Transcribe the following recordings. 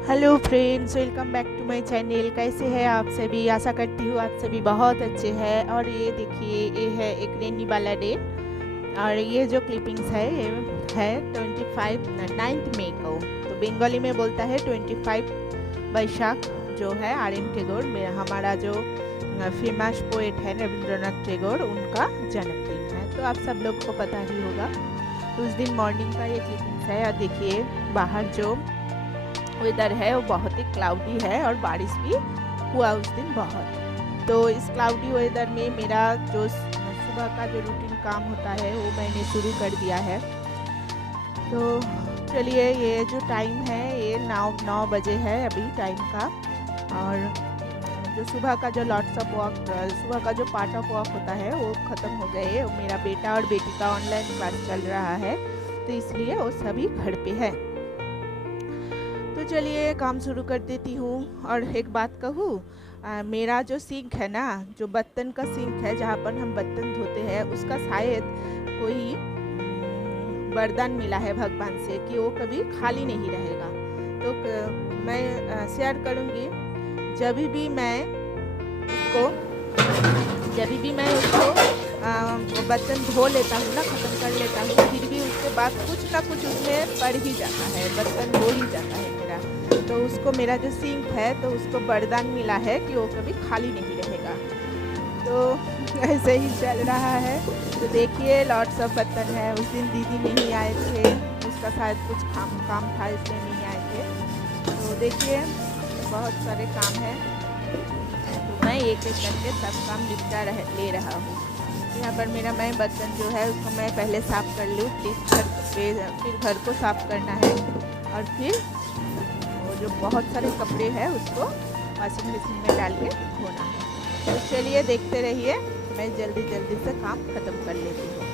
Hello friends, welcome back to my channel. कैसे हैं आप सभी? आशा करती हूँ आप सभी बहुत अच्छे हैं। और ये देखिए, ये है एक रेनी वाला डे। और ये जो क्लिपिंग्स है ये है 25 9 मई को। तो बंगाली में बोलता है 25 बैशाख, जो है R.N. टैगोर में हमारा जो फेमस पोएट है रविंद्रनाथ टैगोर, उनका जन्मदिन है। तो आप सब लोग को पता ही होगा। तो उस दिन मॉर्निंग का ये क्लिपिंग्स है। और देखिए बाहर जो वेदर है वो बहुत ही क्लाउडी है और बारिश भी हुआ उस दिन बहुत। तो इस क्लाउडी वेदर में मेरा जो सुबह का जो रूटीन काम होता है वो मैंने शुरू कर दिया है। तो चलिए, ये जो टाइम है ये 9 बजे है अभी टाइम का। और जो सुबह का जो लॉट्स ऑफ वॉक, सुबह का जो पार्ट ऑफ वॉक होता है वो ख़त्म हो गए। मेरा बेटा और बेटी का ऑनलाइन क्लास चल रहा है, तो इसलिए वो सभी घर पे है। तो चलिए काम शुरू कर देती हूँ। और एक बात कहूँ, मेरा जो सिंक है ना, जो बर्तन का सिंक है जहाँ पर हम बर्तन धोते हैं, उसका शायद कोई वरदान मिला है भगवान से कि वो कभी खाली नहीं रहेगा। तो मैं शेयर करूँगी। जब भी मैं उसको बर्तन धो लेता हूँ ना, ख़त्म कर लेता हूँ, फिर भी उसके बाद कुछ ना कुछ उसमें पड़ ही जाता है, बर्तन हो ही जाता है मेरा। तो उसको, मेरा जो सिंक है, तो उसको वरदान मिला है कि वो कभी खाली नहीं रहेगा। तो ऐसे ही चल रहा है। तो देखिए लॉट्स ऑफ बर्तन है। उस दिन दीदी नहीं आए थे, उसका शायद कुछ काम था इसलिए नहीं आए थे। तो देखिए बहुत सारे काम है। तो मैं एक एक करके सब काम निपटा ले रहा हूँ। यहाँ पर मेरा मैं बर्तन जो है उसको मैं पहले साफ़ कर लूँ, फिर घर को साफ़ करना है। और फिर वो जो बहुत सारे कपड़े हैं उसको वॉशिंग मशीन में डाल के धोना है। तो चलिए देखते रहिए, मैं जल्दी जल्दी से काम ख़त्म कर लेती हूँ।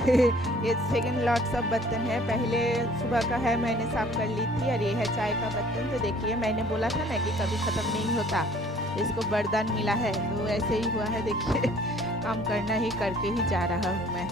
ये सेकंड लॉट सब बर्तन है, पहले सुबह का है मैंने साफ़ कर ली थी, और ये है चाय का बर्तन। तो देखिए मैंने बोला था ना कि कभी ख़त्म नहीं होता, इसको वरदान मिला है, तो ऐसे ही हुआ है। देखिए काम करना ही करके ही जा रहा हूँ मैं।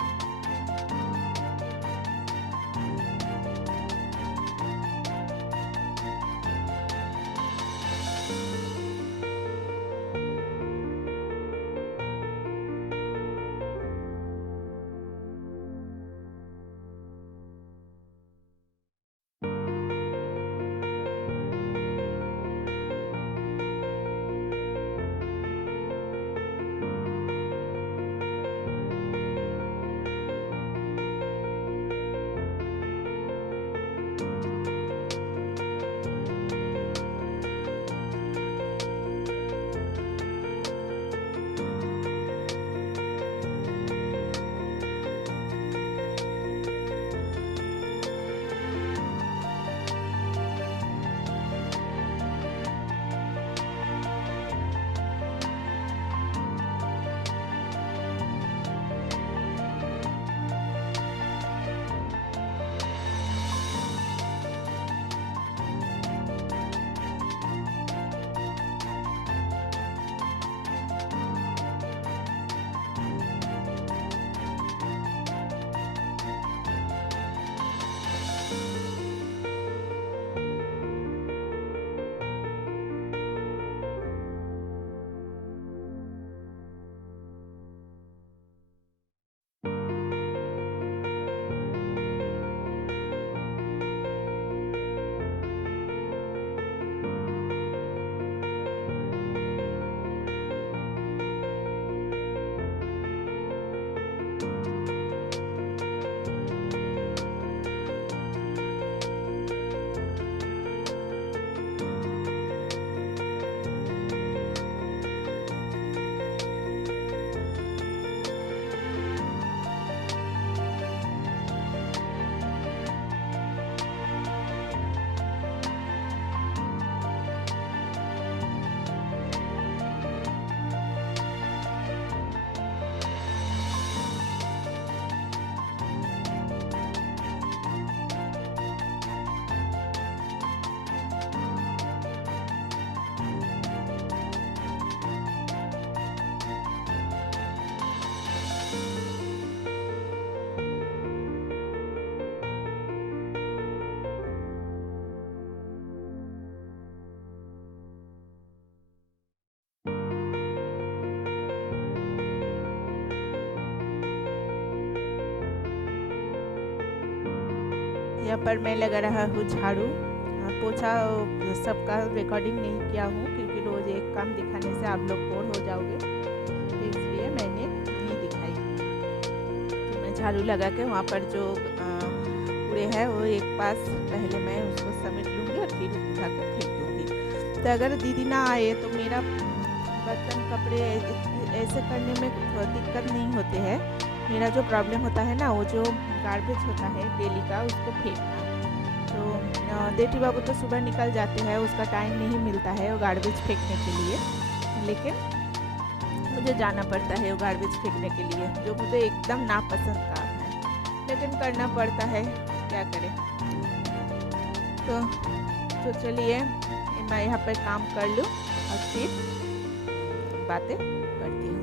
यहाँ पर मैं लगा रहा हूँ झाड़ू, पोछा सबका रिकॉर्डिंग नहीं किया हूँ क्योंकि रोज़ एक काम दिखाने से आप लोग बोर हो जाओगे, तो इसलिए मैंने नहीं दिखाई। तो मैं झाड़ू लगा के वहाँ पर जो कूड़े हैं वो एक पास पहले मैं उसको समेट लूँगी और फिर उठा कर फेंक दूँगी। तो अगर दीदी ना आए तो मेरा बर्तन कपड़े ऐसे करने में दिक्कत नहीं होते हैं। मेरा जो प्रॉब्लम होता है ना, वो जो गार्बेज होता है डेली का, उसको फेंकना। तो बेटी बाबू तो सुबह निकल जाते हैं, उसका टाइम नहीं मिलता है वो गार्बेज फेंकने के लिए, लेकिन मुझे जाना पड़ता है वो गार्बेज फेंकने के लिए, जो मुझे एकदम नापसंद काम है, लेकिन करना पड़ता है, क्या करें। तो चलिए मैं यहाँ पर काम कर लूँ और फिर बातें करती हूँ।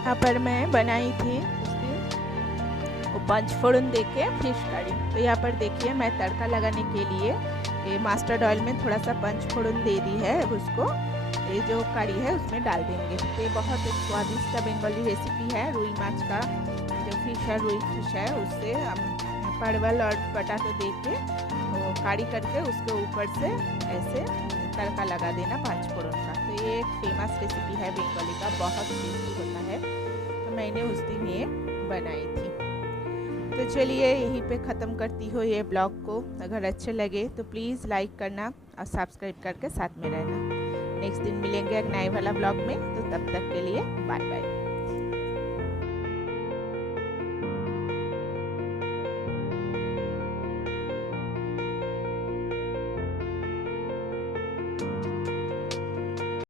यहाँ पर मैं बनाई थी उस दिन वो पंचफोड़न दे के फिश करी। तो यहाँ पर देखिए मैं तड़का लगाने के लिए ये मस्टर्ड ऑयल में थोड़ा सा पंचफोड़न दे दी है। अब उसको ये जो कड़ी है उसमें डाल देंगे। तो ये बहुत एक स्वादिष्ट बंगाली रेसिपी है। रुई माछ का जो फिश है, रुई फिश है, उससे हम परवल और पटाटो दे के वो कड़ी करके उसके ऊपर से ऐसे तड़का लगा देना पंचफोड़न का। तो ये एक फेमस रेसिपी है बंगाली का, बहुत टेस्टी होता है। तो मैंने उस दिन ये बनाई थी। तो चलिए यहीं पे ख़त्म करती हो ये ब्लॉग को। अगर अच्छे लगे तो प्लीज़ लाइक करना और सब्सक्राइब करके साथ में रहना। नेक्स्ट दिन मिलेंगे एक नए वाला ब्लॉग में। तो तब तक के लिए बाय बाय।